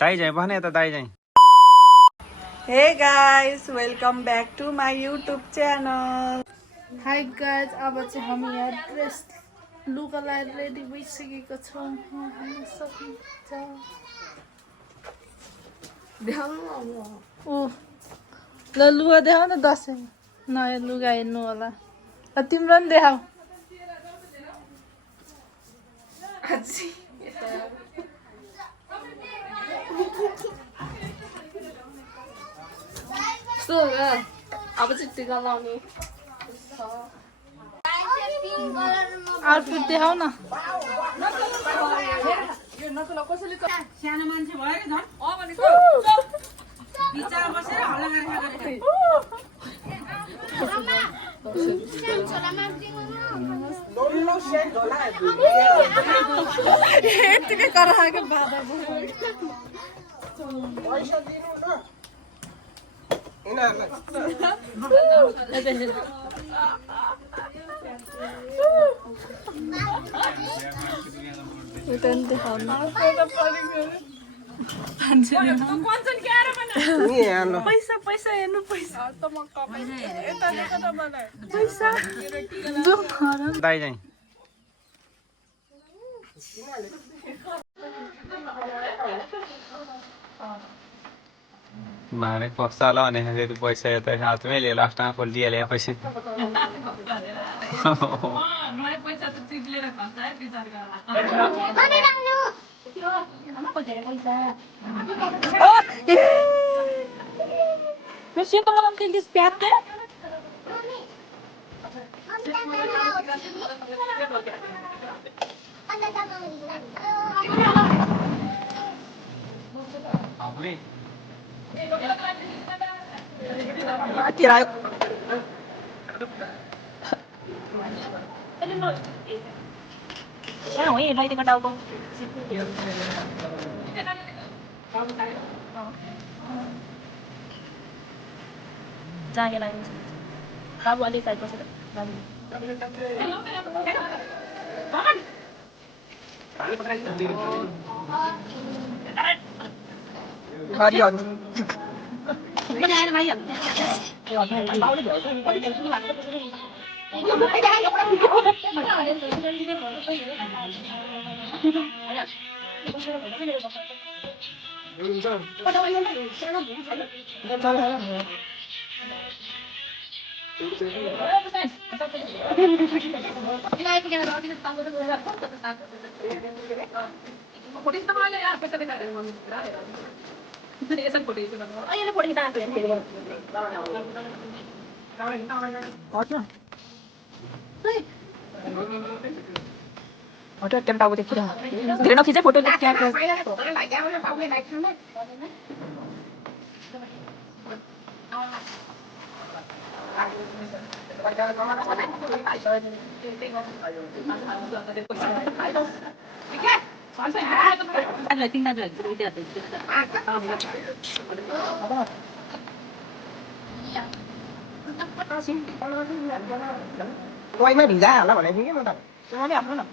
दाई जाए भने त दाई जाए Hey guys, welcome back to my YouTube channel. Hi guys अब चाहिँ हामी यहाँ ड्रेस लुगा लगाएर रेडी भइसकेको छौँ हेर्न सक्नुहुन्छ ऊ ल लुगा देखाउ न दसैँ नयाँ लुगा हेर्नु होला ल तिम्रो पनि देखाऊ अब चाहिँ टिका लाउने आउटफिट देखाउ न सानो मान्छे भयो नि झन् भनेको बिचार बसेर हल्ला गरेर यतिकै कराएको बाबा पैसा दिनु न यिनीहरूलाई पैसा पैसा हेर्नु पैसा पैसा दाई जाए मारे पसाला भने फेरि पैसा यता हातमै लिएर लास्टमा खोलिदिइहाल्यो पैसा Me siento mal que despierte. Sao ấy đây thì con đâu con? Ra cái này. Các bạn đi cài con sẽ đi rồi cái này là mày nhận. Báo nó gửi Foto tem tahu deh sudah. Dia nak foto dia क्या कर? Ada tinggal ada. quay nó đi ra nó bảo này thứ nó nó đẹp nữa nè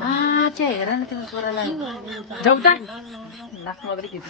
Ah, cairan itu suaranya. Jauh tak? Nak mau beri gitu.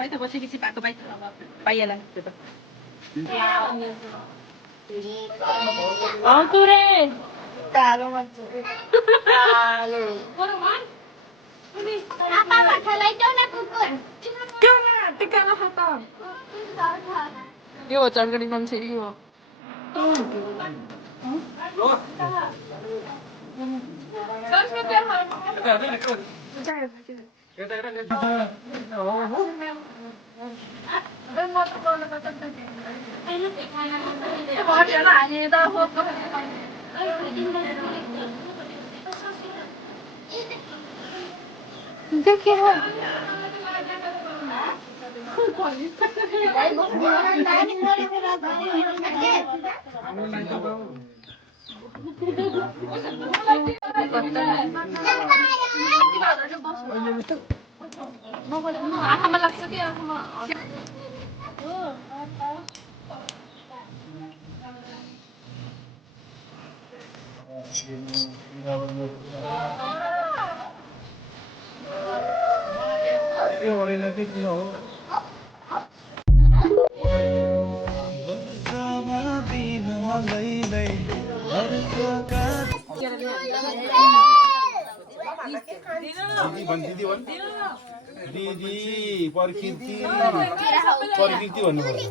Itu bosnya si Pak kebaik. Payalan. Oh, tuh deh. Talo masuk. Talo. Apa masalah itu nak kukur? Jangan, tinggal hatam. 이거 잘 그린 남자 이거 आँखामा लाग्छ कि आँखामा दिदी पर्खिन्थी भन्नु पर्यो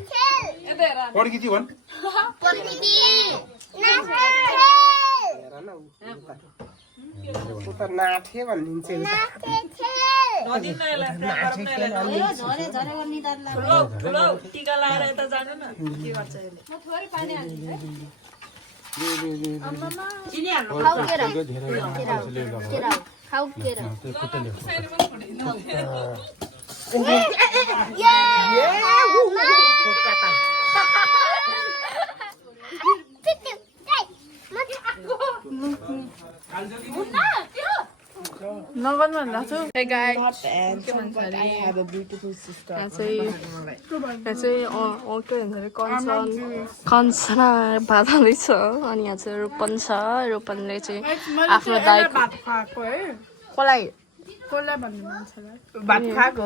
पर्खिन्थी भन् त नाथे भनिदिन्छ टिका लाएर यता जानु न के गर्छ नगर्नु भन्दा छु Hey guys, I have a beautiful sister. यहाँ चाहिँ के भन्छ अरे कञ्चना भात हाल्दैछ अनि यहाँ चाहिँ रोपन छ रोपनले चाहिँ आफ्नो दाइको भात खाएको है कसलाई कसलाई भन्ने मान्छेलाई भात खाएको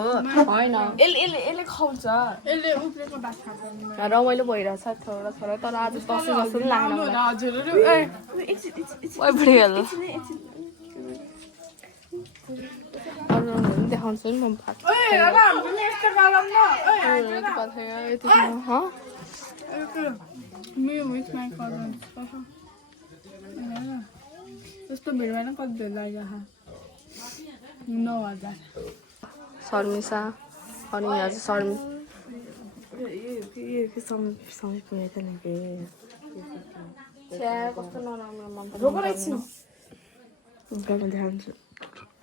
होइन यसले खाउँछ यसले उब्रेको भात खाएको रमाइलो भइरहेछ छोरा छोरा तर आज दसैँ जस्तो पनि लाग्न हजुर ओइ बुढीहरू अरू देखाउँछु नि म भात त्यस्तो भिड भएन कति धेरै लाग्यो 9,000 शर्मिसा अनि यहाँ चाहिँ कस्तो नराम्रो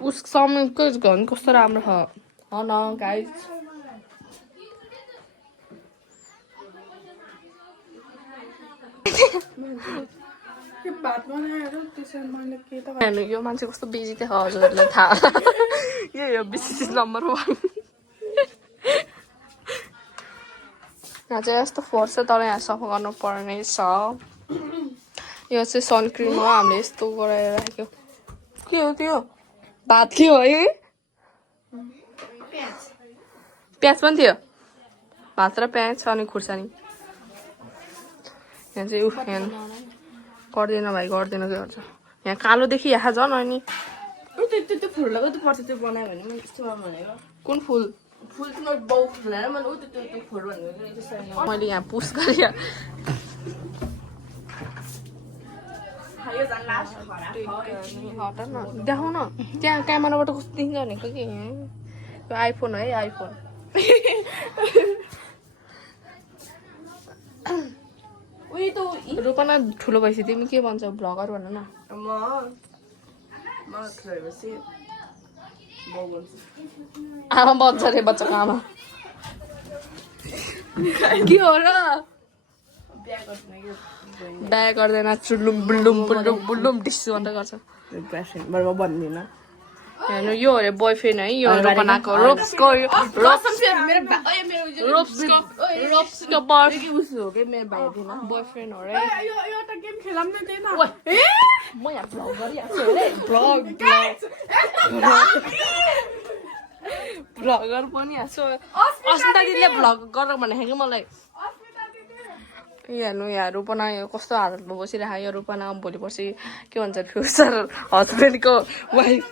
उसको समयको घन कस्तो राम्रो छ न गाइज भात बनाएर त्यसरी मैले के त हेर्नु यो मान्छे कस्तो बिजी थियो हजुरहरूलाई थाहा यो बिसी नम्बर 1 यहाँ चाहिँ यस्तो फोहोर छ तर यहाँ सफा गर्नु पर्ने छ यो चाहिँ सनक्रिम हो हामीले यस्तो गराएर राख्यो के हो त्यो भात के हो है प्याज पनि थियो भात र प्याज अनि खुर्सानी यहाँ चाहिँ यहाँ गर्दैन भाइ गर्दैन के गर्छ यहाँ कालोदेखि यहाँ झन् अनि त्यो फुल लगाउ पर्छ त्यो बनायो भने मैले यस्तो भनेको कुन फुल फुल चाहिँ बाउ फुलाएर मैले त्यो फुल भनेको मैले यहाँ पुस गरेँ हट न देखाउन त्यहाँ क्यामेराबाट कस्तो देखिन्छ भनेको कि यो आइफोन है आइफोन रूपना ठुलो भएपछि तिमी के भन्छ भ्लगर भन न आमा बन्छ रे बच्चाको आमा के हो र बिहा गर्दैन चुल्लुम बुल्लुम बुल्लुम बुल्लुम डिस्सु अन्त गर्छ भन्दिनँ हेर्नु यो अरे बोयफ्रेन्ड है यो रूपनाको रोप्सको बोयफ्रेन्ड हो रे एउटा गेम खेलाम न त्यही न म यहाँ भ्लग गरिरहेको छु अरे भ्लगर पनि हाँसो अस्मिता दिदीले भ्लग गर भनेको कि मलाई हेर्नु यहाँ रूपना यो कस्तो हालतमा बसिरहेको यो रूपना भोलि पर्सि के भन्छ फ्युचर हस्बेन्डको वाइफ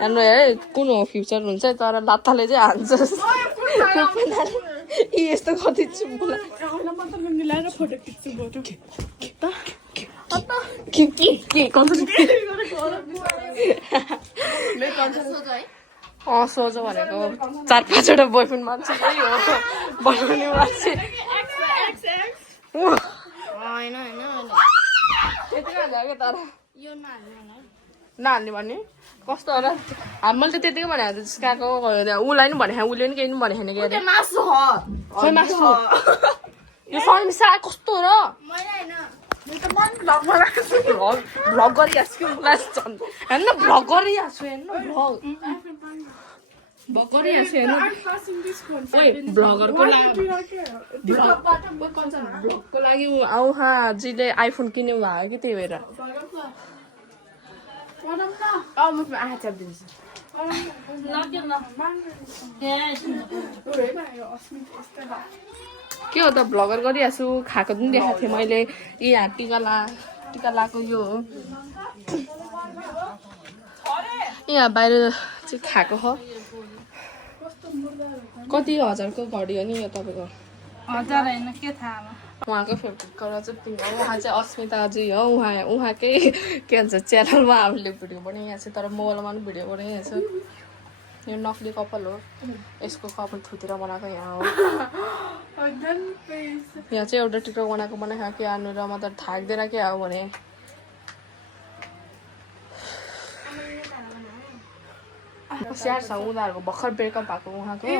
हेर्नु है कुन हो फ्युचर हुन्छ तर लात्ताले चाहिँ हान्छ यस्तो कति चुम्बुला मिलाएर फोटो खिच्छु फोटो सोझो भनेको 4-5 वटा बोयफ्रेन्ड मान्छे यही हो बनाउने मान्छे होइन त्यतिकै हाल्यो क्या तर नहाल्ने भन्ने कस्तो होला मैले त त्यतिकै भनेको जिस्काको उसलाई नि भनेको उसले नि केही पनि भनेको छैन कि अरे मासु हो खै मासु यो शर्मिसा कस्तो हो र भ्लग गरिहाल्छु कि मलाई हेर्नु भ्लग गरिहाल्छु हेर्नु भ्लग गरिहाल्छु हेर्नु ओइ भ्लगरको भ्लगको लागि औहाजीले आइफोन किन्नु भयो कि त्यही भएर के हो त भ्लगर गरिहाल्छु खाएको पनि देखाएको थिएँ मैले यहाँ टिका लाएको यो हो यहाँ बाहिर चाहिँ खाएको हो कति हजारको घडी हो नि यो तपाईँको 1000 होइन के थाहा उहाँको फेभरेट कलर चाहिँ पिङ्क हो उहाँ चाहिँ अस्मिताजी हो उहाँकै के भन्छ च्यानलमा हामीले भिडियो बनाइरहेको छ तर मोबाइलमा पनि भिडियो बनाइरहेको छ यो नक्ली कपाल हो यसको कपाल थुतेर बनाएको यहाँ हो यहाँ चाहिँ एउटा टिकटक बनाएको कि आनु र मतलब थाक्दैन क्या हो भने स्याहार छ उनीहरूको भर्खर ब्रेकअप भएको उहाँको अनि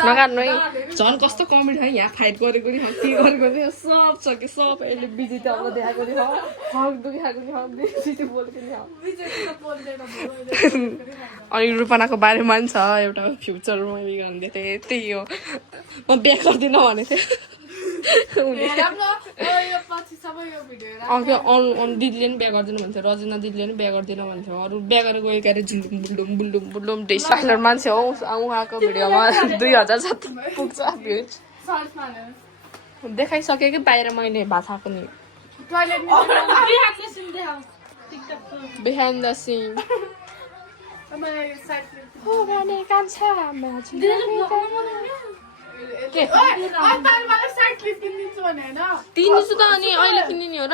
नगार्नु है झन् कस्तो कमेडी है यहाँ फाइट गरेको नि के गरेको नि सब छ कि सब यसले बिजी त अब देखाएको नि हक दुखाएको नि हक बिजी बोलेको नि अनि रूपनाको बारेमा पनि छ एउटा फ्युचर मैले गरिदिएको थिएँ त्यही हो म बिहा गर्दिनँ भनेको थिएँ दिदीले नि बिहा गर्दिनँ भन्थ्यो रजना दिदीले नि बिहा गर्दिनँ भन्थ्यो अरू बिहा गरेर गयो क्यारे झुलुम बुल्डुम डिस्टाइलर मान्छे हो उहाँको भिडियोमा 2000 जति पुग्छ भ्युज देखाइसकेँ कि बाहिर मैले भाषा पनि बिहाइन्ड द सिन किन्छु त अनि अहिले किन्ने नि हो र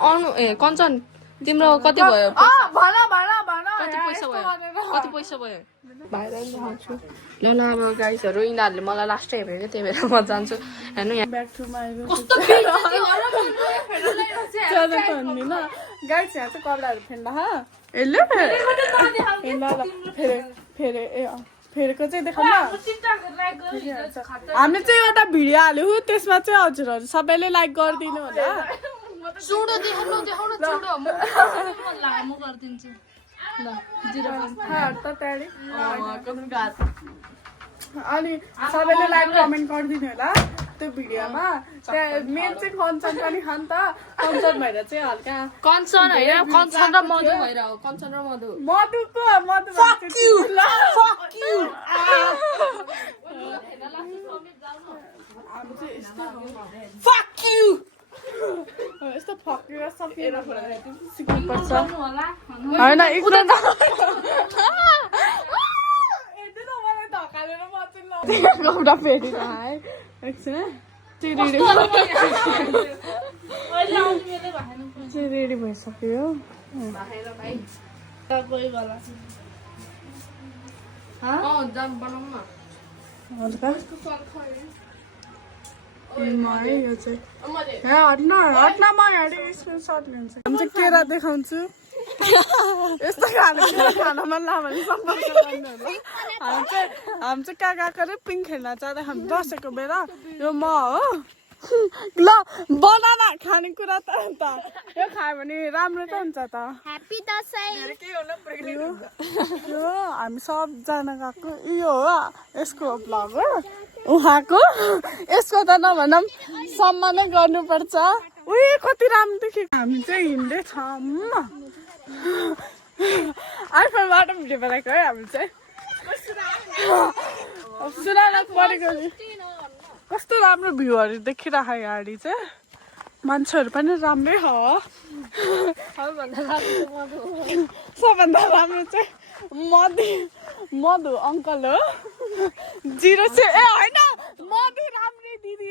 अनु ए कञ्चन तिम्रो कति भयो कति पैसा भयो बाहिर देखाउँछु ल ल अब गाइजहरू यिनीहरूले मलाई लास्टै हेरेको क्या त्यही भएर म जान्छु हेर्नु यहाँ गाइड्स यहाँ चाहिँ कपडाहरू फेर्दा फेरेको चाहिँ देखाउन हामीले चाहिँ एउटा भिडियो हाल्यो त्यसमा चाहिँ हजुरहरू सबैले लाइक गरिदिनु होला अनि सबैले लाइक कमेन्ट गरिदिनु होला त्यो भिडियोमा मेन चाहिँ कञ्चन पनि खान त कञ्चन भएर चाहिँ हल्का कञ्चन होइन कञ्चन र मधु भएर हो कञ्चन र मधु मधुको मधु यस्तो फक्किएर सकिएर सिक्नुपर्छ होइन एकदम कपडा फेरि एकछिन रेडी भइसक्यो केरा देखाउँछु यस्तो खाना मन लाग्यो भने हामी चाहिँ कहाँ गएको अरे पिङ खेल्न जाँदा हामी बसेको बेला यो म हो ल बनाना खानेकुरा त अन्त यो खायो भने राम्रो त हुन्छ त ह्याप्पी दसैँ यो हामी सबजना गएको यो हो यसको भ्लग हो उहाँको यसको त नभनौँ सम्मानै गर्नुपर्छ उही कति राम्रो देखेको हामी चाहिँ हिँड्दैछौँ आइफोनबाट भिडियो बनाएको है हामी चाहिँ सुनालाई परेको नि कस्तो राम्रो भ्यूहरू देखिरहेको यहाँनिर चाहिँ मान्छेहरू पनि राम्रै हो सबभन्दा राम्रो चाहिँ मधु अङ्कल हो 0 चाहिँ ए होइन मधु राम्रै दिदी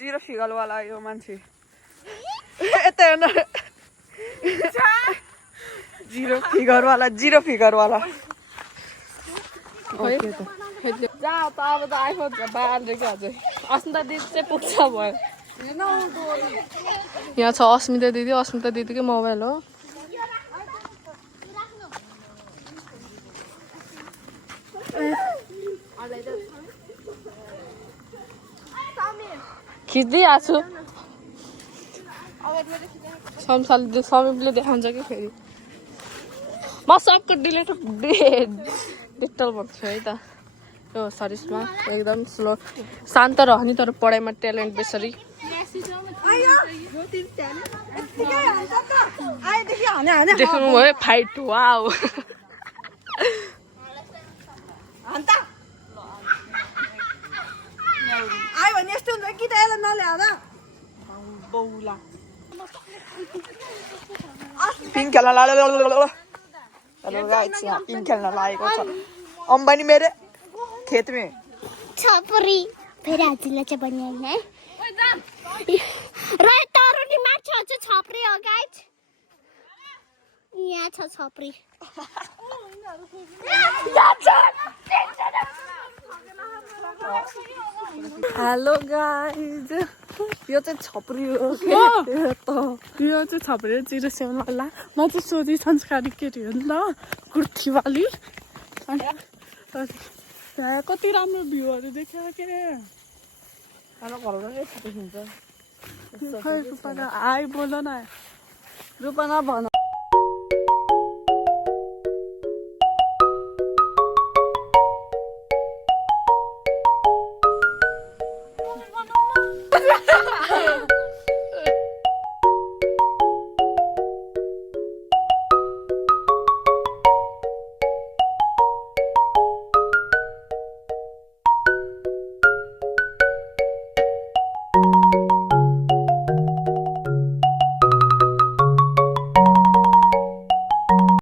0 फिगरवाला यो मान्छे यता हेर्न 0 फिगरवाला जा त अब त आइफोन बाल्दै क्या अझै अस्मिता दिदी चाहिँ पुग्छ भयो यहाँ छ अस्मिता दिदीकै मोबाइल हो खिच्दिरहेको छु समीपले देखाउँछ कि फेरि म सबको डिजिटल भन्छु है त यो सरिसमा एकदम स्लो शान्त रहने तर पढाइमा ट्यालेन्ट बेसरी देख्नु भयो फाइट वाउ आयो भने यस्तो हुन्छ कि त यसलाई नल्याएर बौला पिङ खेल्न हेलो गाइस यहाँ पिङ खेल्न लागेको छ अम्बानी मेरो खेत में छपरी फेरि हजुरलाई चाहिँ बनिहाल्नु है र तरुनीमा छ छपरी हो गाइज यहाँ छ छपरी हेलो गाइज यो चाहिँ छपरी हो यो चाहिँ छपरी हो 07 वाला म चाहिँ सोधी संस्कारी केटी हो नि त कुर्थीवाली यहाँ कति राम्रो भ्यूहरू देख्यो के रूपना आइ बोल न रूपना भन